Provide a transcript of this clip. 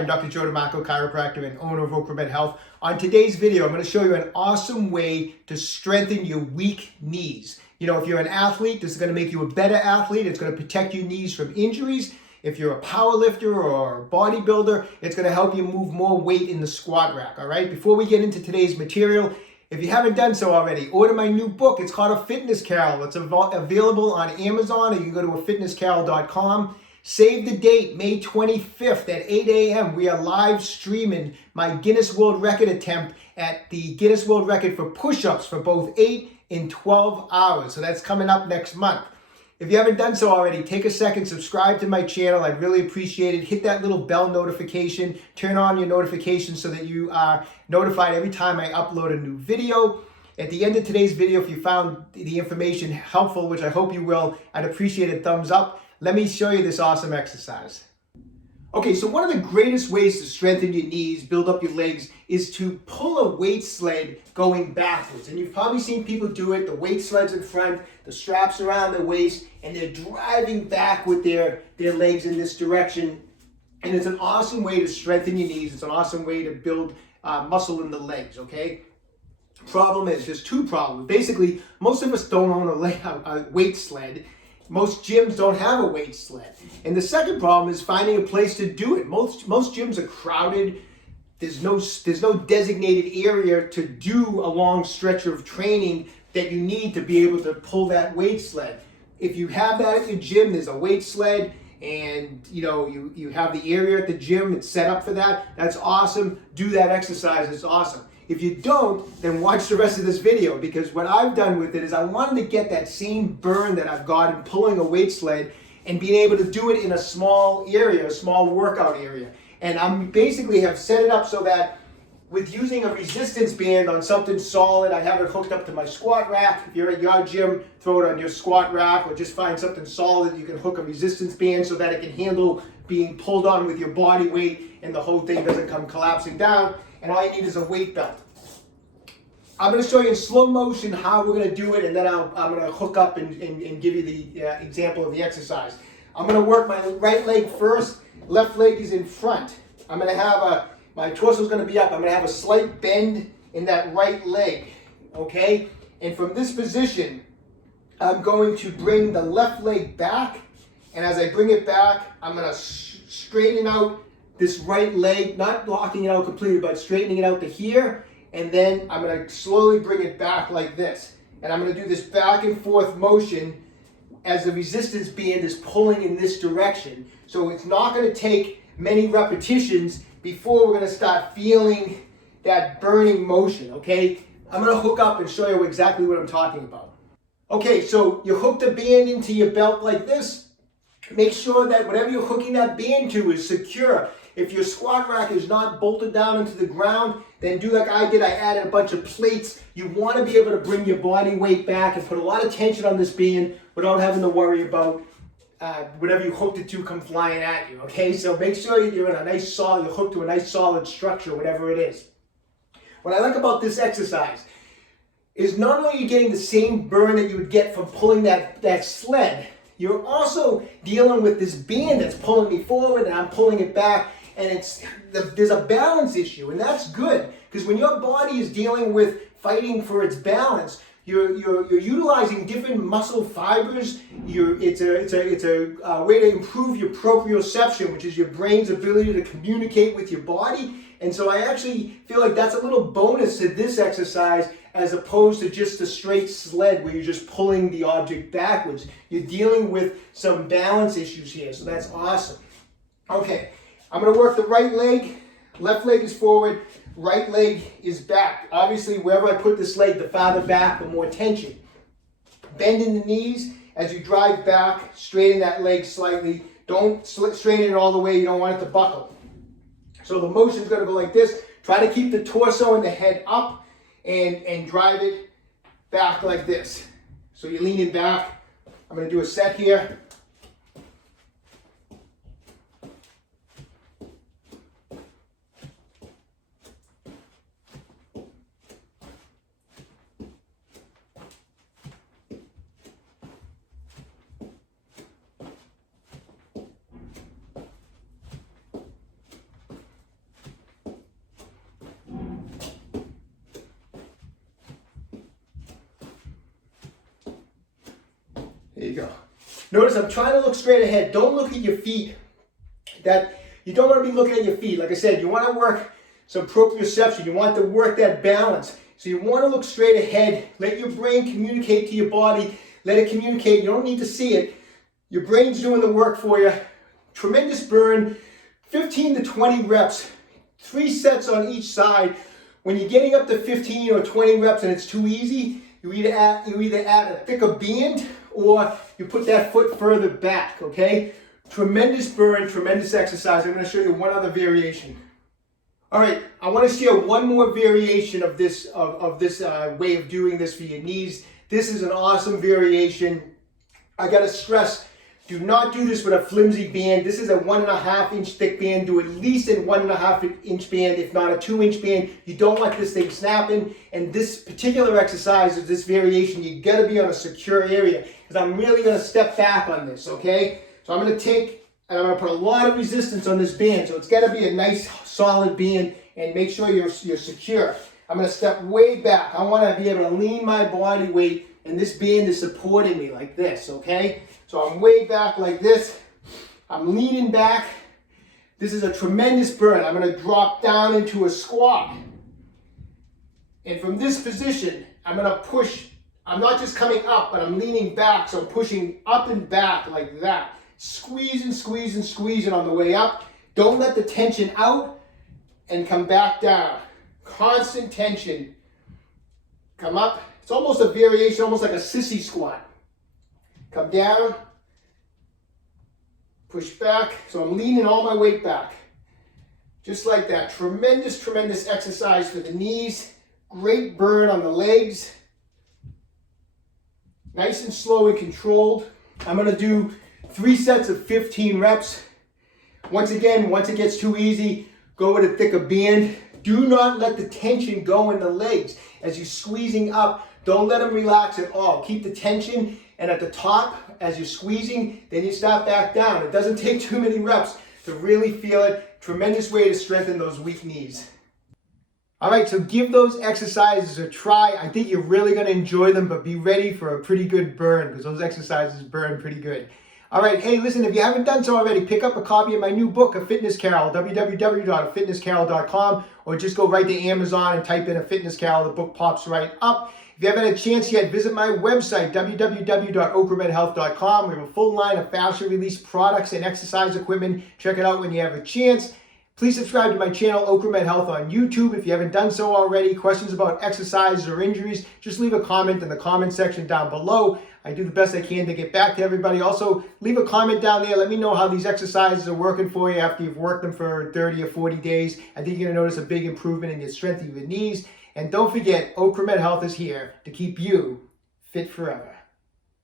I'm Dr. Joe DeMarco, chiropractor and owner of OcraMed Health. On today's video, I'm going to show you an awesome way to strengthen your weak knees. You know, if you're an athlete, this is going to make you a better athlete. It's going to protect your knees from injuries. If you're a power lifter or a bodybuilder, it's going to help you move more weight in the squat rack, all right? Before we get into today's material, if you haven't done so already, order my new book. It's called A Fitness Carol. It's available on Amazon, or you can go to afitnesscarol.com. Save the date, May 25th at 8 a.m. We are live streaming my Guinness World Record attempt at the Guinness World Record for push-ups for both 8 and 12 hours. So that's coming up next month. If you haven't done so already, take a second, subscribe to my channel. I'd really appreciate it. Hit that little bell notification. Turn on your notifications so that you are notified every time I upload a new video. At the end of today's video, if you found the information helpful, which I hope you will, I'd appreciate a thumbs up. Let me show you this awesome exercise. Okay, so one of the greatest ways to strengthen your knees, build up your legs, is to pull a weight sled going backwards. And you've probably seen people do it. The weight sled's in front, the straps around their waist, and they're driving back with their legs in this direction. And it's an awesome way to strengthen your knees. It's an awesome way to build muscle in the legs, okay? Problem is, there's two problems. Basically, most of us don't own a weight sled. Most gyms don't have a weight sled. And the second problem is finding a place to do it. Most gyms are crowded. There's no designated area to do a long stretch of training that you need to be able to pull that weight sled. If you have that at your gym, there's a weight sled, and you have the area at the gym, it's set up for that. That's awesome. Do that exercise. It's awesome. If you don't, then watch the rest of this video, because what I've done with it is I wanted to get that same burn that I've got in pulling a weight sled and being able to do it in a small area, a small workout area. And I'm basically have set it up so that with using a resistance band on something solid, I have it hooked up to my squat rack. If you're at your gym, throw it on your squat rack, or just find something solid you can hook a resistance band so that it can handle being pulled on with your body weight and the whole thing doesn't come collapsing down. And all you need is a weight belt. I'm going to show you in slow motion how we're going to do it, and then I'm going to hook up and give you the example of the exercise. I'm going to work my right leg first. Left leg is in front. I'm going to have my torso is going to be up. I'm going to have a slight bend in that right leg, okay? And from this position, I'm going to bring the left leg back, and as I bring it back, I'm going to straighten out this right leg, not locking it out completely, but straightening it out to here. And then I'm going to slowly bring it back like this. And I'm going to do this back and forth motion as the resistance band is pulling in this direction. So it's not going to take many repetitions before we're going to start feeling that burning motion, okay? I'm going to hook up and show you exactly what I'm talking about. Okay, so you hook the band into your belt like this. Make sure that whatever you're hooking that band to is secure. If your squat rack is not bolted down into the ground, then do like I did. I added a bunch of plates. You want to be able to bring your body weight back and put a lot of tension on this band without having to worry about whatever you hooked it to come flying at you, okay? So make sure you're in a nice solid, you're hooked to a nice solid structure, whatever it is. What I like about this exercise is not only are you getting the same burn that you would get from pulling that sled, you're also dealing with this band that's pulling me forward and I'm pulling it back. And there's a balance issue, and that's good, because when your body is dealing with fighting for its balance, you're utilizing different muscle fibers. It's a way to improve your proprioception, which is your brain's ability to communicate with your body. And so I actually feel like that's a little bonus to this exercise, as opposed to just a straight sled where you're just pulling the object backwards. You're dealing with some balance issues here, so that's awesome. Okay. I'm going to work the right leg. Left leg is forward. Right leg is back. Obviously, wherever I put this leg, the farther back, the more tension. Bend in the knees as you drive back. Straighten that leg slightly. Don't straighten it all the way. You don't want it to buckle. So the motion is going to go like this. Try to keep the torso and the head up and drive it back like this. So you're leaning back. I'm going to do a set here. you go. Notice I'm trying to look straight ahead. Don't look at your feet. You don't want to be looking at your feet. Like I said, you want to work some proprioception. You want to work that balance. So you want to look straight ahead. Let your brain communicate to your body. Let it communicate. You don't need to see it. Your brain's doing the work for you. Tremendous burn. 15 to 20 reps. 3 sets on each side. When you're getting up to 15 or 20 reps and it's too easy, you either add a thicker band or you put that foot further back, okay? Tremendous burn, tremendous exercise. I'm going to show you one other variation. All right, I want to share one more variation of this way of doing this for your knees. This is an awesome variation. I got to stress, do not do this with a flimsy band. This is a 1.5 inch thick band. Do at least a 1.5 inch band, if not a 2 inch band. You don't want this thing snapping. And this particular exercise, or this variation, you got to be on a secure area, because I'm really going to step back on this, okay? So I'm going to take, and I'm going to put a lot of resistance on this band. So it's got to be a nice solid band, and make sure you're secure. I'm going to step way back. I want to be able to lean my body weight, and this band is supporting me like this, okay? So I'm way back like this. I'm leaning back. This is a tremendous burn. I'm going to drop down into a squat. And from this position, I'm going to push. I'm not just coming up, but I'm leaning back. So I'm pushing up and back like that. Squeezing, squeezing, squeezing on the way up. Don't let the tension out and come back down. Constant tension. Come up. It's almost a variation, almost like a sissy squat. Come down. Push back. So I'm leaning all my weight back. Just like that. Tremendous, tremendous exercise for the knees. Great burn on the legs. Nice and slow and controlled. I'm going to do 3 sets of 15 reps. Once again, once it gets too easy, go with a thicker band. Do not let the tension go in the legs. As you're squeezing up, don't let them relax at all. Keep the tension, and at the top, as you're squeezing, then you start back down. It doesn't take too many reps to really feel it. Tremendous way to strengthen those weak knees. All right, so give those exercises a try. I think you're really going to enjoy them, but be ready for a pretty good burn, because those exercises burn pretty good. All right, hey, listen, if you haven't done so already, pick up a copy of my new book, A Fitness Carol, www.afitnesscarol.com, or just go right to Amazon and type in A Fitness Carol. The book pops right up. If you haven't had a chance yet, visit my website, www.OcraMedHealth.com. We have a full line of fashion release products and exercise equipment. Check it out when you have a chance. Please subscribe to my channel, OcraMed Health, on YouTube. If you haven't done so already, questions about exercises or injuries, just leave a comment in the comment section down below. I do the best I can to get back to everybody. Also, leave a comment down there. Let me know how these exercises are working for you after you've worked them for 30 or 40 days. I think you're going to notice a big improvement in your strength of your knees. And don't forget, OcraMed Health is here to keep you fit forever.